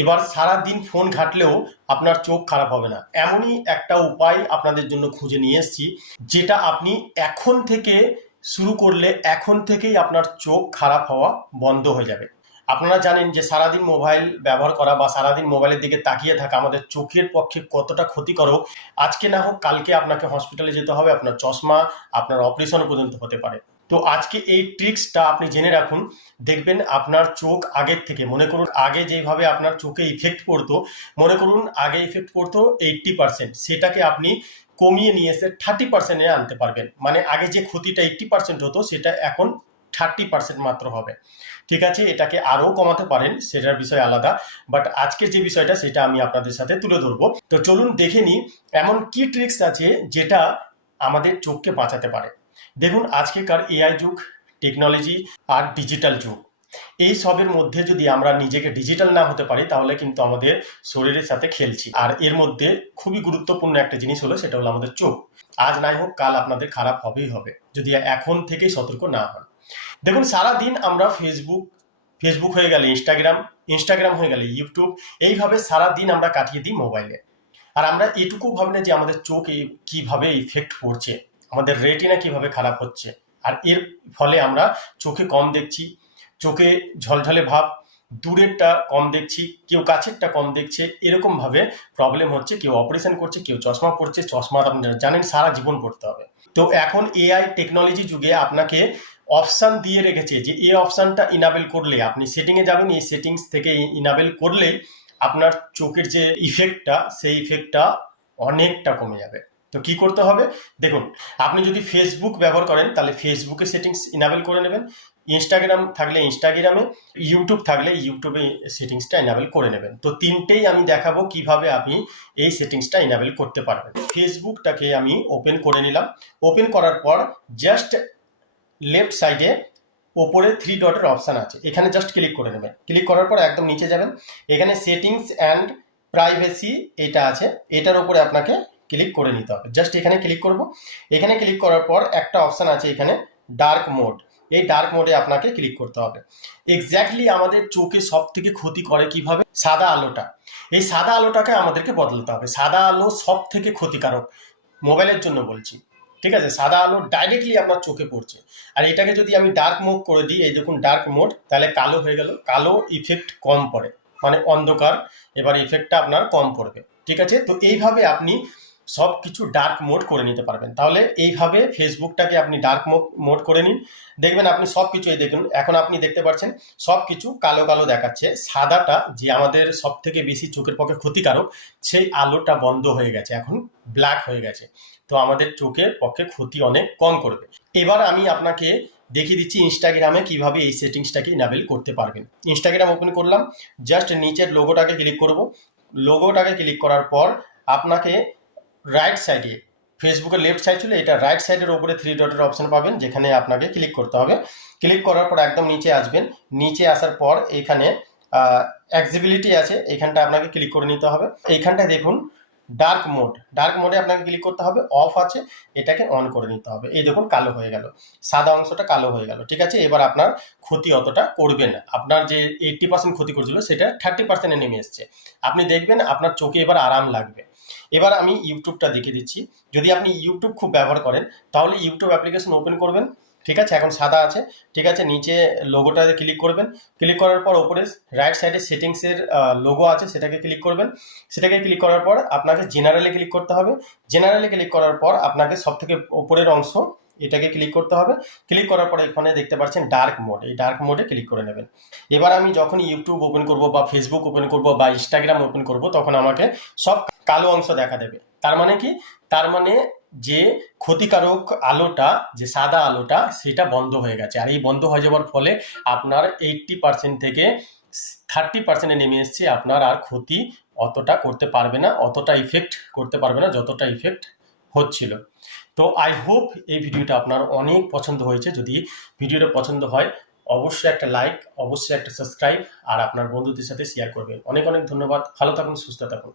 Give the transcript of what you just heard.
এবার সারা দিন ফোন ঘাটলেও আপনার চোখ খারাপ হবে না, এমনই একটা উপায় আপনাদের জন্য খুঁজে নিয়ে এসেছি, যেটা আপনি এখন থেকে শুরু করলে এখন থেকেই আপনার চোখ খারাপ হওয়া বন্ধ হয়ে যাবে। আপনারা জানেন যে সারাদিন মোবাইল ব্যবহার করা বা সারাদিন মোবাইলের দিকে তাকিয়ে থাকা আমাদের চোখের পক্ষে কতটা ক্ষতিকারক। আজকে না হোক কালকে আপনাকে হসপিটালে যেতে হবে, আপনার চশমা, আপনার অপারেশন পর্যন্ত হতে পারে। তো আজকে এই ট্রিক্সটা আপনি জেনে রাখুন, দেখবেন আপনার চোখ আগের থেকে, মনে করুন আগে যেভাবে আপনার চোখে ইফেক্ট পড়তো, মনে করুন আগে ইফেক্ট পড়তো 80%, সেটাকে আপনি কমিয়ে নিয়ে এসে 30%-এ আনতে পারবেন। মানে আগে যে ক্ষতিটা 80% হতো সেটা এখন 30% মাত্র হবে। ঠিক আছে, এটাকে আরও কমাতে পারেন, সেটার বিষয় আলাদা, বাট আজকের যে বিষয়টা সেটা আমি আপনাদের সাথে তুলে ধরবো। তো চলুন দেখে নিই এমন কি ট্রিক্স আছে যেটা আমাদের চোখকে বাঁচাতে পারে। দেখুন, আজকেকার এআই যুগ, টেকনোলজি আর ডিজিটাল যুগ, এই সবের মধ্যে যদি আমরা নিজেকে ডিজিটাল না হতে পারি তাহলে কিন্তু আমাদের শরীরের সাথে খেলছি। আর এর মধ্যে খুবই গুরুত্বপূর্ণ একটা জিনিস হলো, সেটা হলো আমাদের চোখ। আজ নাই হোক কাল আপনাদের খারাপ হবেই হবে যদি এখন থেকেই সতর্ক না হন। দেখুন, সারাদিন আমরা ফেসবুক হয়ে গেলে ইনস্টাগ্রাম হয়ে গেলে ইউটিউব, এইভাবে সারাদিন আমরা কাটিয়ে দিই মোবাইলে। আর আমরা এটুকু ভাবি না যে আমাদের চোখে কিভাবে ইফেক্ট পড়ছে, আমাদের রেটিনা কিভাবে খারাপ হচ্ছে। আর এর ফলে আমরা চোখে কম দেখছি, চোখে ঝলঝলে ভাব, দূরেরটা কম দেখছি, কেউ কাছেরটা কম দেখছে, এরকমভাবে প্রবলেম হচ্ছে। কেউ অপারেশন করছে, কেউ চশমা পড়ছে, চশমা আপনারা জানেন সারা জীবন পড়তে হবে। তো এখন এআই টেকনোলজি যুগে আপনাকে অপশান দিয়ে রেখেছে যে এই অপশানটা ইনাবেল করলে, আপনি সেটিংয়ে যাবেন, এই সেটিংস থেকে ইনাবেল করলেই আপনার চোখের যে ইফেক্টটা, সেই ইফেক্টটা অনেকটা কমে যাবে। তো কি করতে হবে দেখুন, আপনি যদি ফেসবুক ব্যবহার করেন তাহলে ফেসবুকে সেটিংস ইনাবেল করে নেবেন, ইনস্টাগ্রাম থাকলে ইনস্টাগ্রামে, ইউটিউব থাকলে ইউটিউবে সেটিংসটা ইনাবেল করে নেবেন। তো তিনটেই আমি দেখাবো কিভাবে আপনি এই সেটিংসটা ইনাবেল করতে পারবেন। ফেসবুকটাকে আমি ওপেন করে নিলাম। ওপেন করার পর জাস্ট লেফট সাইডে ওপরে 3 ডটের অপশান আছে, এখানে জাস্ট ক্লিক করে নেবেন। ক্লিক করার পর একদম নিচে যাবেন, এখানে সেটিংস অ্যান্ড প্রাইভেসি এটা আছে, এটার উপরে আপনাকে ক্লিক করে নিতে হবে। জাস্ট এখানে ক্লিক করব। এখানে ক্লিক করার পর একটা অপশান আছে এখানে ডার্ক মোড, এই ডার্ক মোডে আপনাকে ক্লিক করতে হবে। এক্স্যাক্টলি আমাদের চোখে সব থেকে ক্ষতি করে কিভাবে, সাদা আলোটা। এই সাদা আলোটাকে আমাদেরকে বদলাতে হবে। সাদা আলো সব থেকে ক্ষতিকারক, মোবাইলের জন্য বলছি, ঠিক আছে। সাদা আলো ডাইরেক্টলি আপনার চোখে পড়ছে। আর এটাকে যদি আমি ডার্ক মোড করে দিই, এই দেখুন ডার্ক মোড, তাহলে কালো হয়ে গেল। কালো ইফেক্ট কম পড়ে, মানে অন্ধকার, এবার ইফেক্টটা আপনার কম পড়বে। ঠিক আছে, তো এইভাবে আপনি সব কিছু ডার্ক মোড করে নিতে পারবেন। তাহলে এইভাবে ফেসবুকটাকে আপনি ডার্ক মোড করে নিন, দেখবেন আপনি সব কিছু, এই দেখুন এখন আপনি দেখতে পাচ্ছেন সব কিছু কালো কালো দেখাচ্ছে। সাদাটা যে আমাদের সব থেকে বেশি চোখের পক্ষে ক্ষতিকারক, সেই আলোটা বন্ধ হয়ে গেছে, এখন ব্ল্যাক হয়ে গেছে। তো আমাদের চোখের পক্ষে ক্ষতি অনেক কম করবে। এবার আমি আপনাকে দেখিয়ে দিচ্ছি ইনস্টাগ্রামে কিভাবে এই সেটিংসটাকে ইনাবেল করতে পারবেন। ইনস্টাগ্রাম ওপেন করলাম, জাস্ট নিচের লোগোটাকে ক্লিক করব। লোগোটাকে ক্লিক করার পর আপনাকে রাইট সাইডে, ফেসবুকের লেফট সাইড ছিল, এটা রাইট সাইডের ওপরে 3 ডটের অপশন পাবেন, যেখানে আপনাকে ক্লিক করতে হবে। ক্লিক করার পর একদম নিচে আসবেন। নিচে আসার পর এখানে অ্যাক্সেসিবিলিটি আছে, এইখানটা আপনাকে ক্লিক করে নিতে হবে। এইখানটায় দেখুন ডার্ক মোডে আপনাকে ক্লিক করতে হবে। অফ আছে, এটাকে অন করে নিতে হবে। এই দেখুন কালো হয়ে গেল, সাদা অংশটা কালো হয়ে গেল। ঠিক আছে, এবার আপনার ক্ষতি অতটা করবে না। আপনার যে 80% ক্ষতি করছিল সেটা 30%-এ নেমে এসছে। আপনি দেখবেন আপনার চোখে এবার আরাম লাগবে। এবার আমি ইউটিউবটা দেখিয়ে দিচ্ছি। যদি আপনি ইউটিউব খুব ব্যবহার করেন তাহলে ইউটিউব অ্যাপ্লিকেশন ওপেন করবেন। ঠিক আছে, এখন সাদা আছে। ঠিক আছে, নিচে লোগোটাতে ক্লিক করবেন। ক্লিক করার পর ওপরে রাইট সাইডে সেটিংসের লোগো আছে, সেটাকে ক্লিক করবেন। সেটাকে ক্লিক করার পর আপনাকে জেনারেলে ক্লিক করতে হবে। জেনারেলে ক্লিক করার পর আপনাকে সব থেকে ওপরের অংশ, এটাকে ক্লিক করতে হবে। ক্লিক করার পর এখানে দেখতে পাচ্ছেন ডার্ক মোড, এই ডার্ক মোডে ক্লিক করে নেবেন। এবার আমি যখন ইউটিউব ওপেন করব বা ফেসবুক ওপেন করব বা ইনস্টাগ্রাম ওপেন করব তখন আমাকে সব কালো অংশ দেখা দেবে। তার মানে কি, তার মানে যে ক্ষতিকারক আলোটা, যে সাদা আলোটা, সেটা বন্ধ হয়ে গেছে। আর এই বন্ধ হয়ে যাওয়ার ফলে আপনার 80% থেকে 30%-এ নেমে এসছে। আপনার আর ক্ষতি অতটা করতে পারবে না, অতটা ইফেক্ট করতে পারবে না যতটা ইফেক্ট হচ্ছিল। তো আই হোপ এই ভিডিওটা আপনার অনেক পছন্দ হয়েছে। যদি ভিডিওটা পছন্দ হয় অবশ্যই একটা লাইক, অবশ্যই একটা সাবস্ক্রাইব, আর আপনার বন্ধুদের সাথে শেয়ার করবেন। অনেক অনেক ধন্যবাদ। ভালো থাকুন, সুস্থ থাকুন।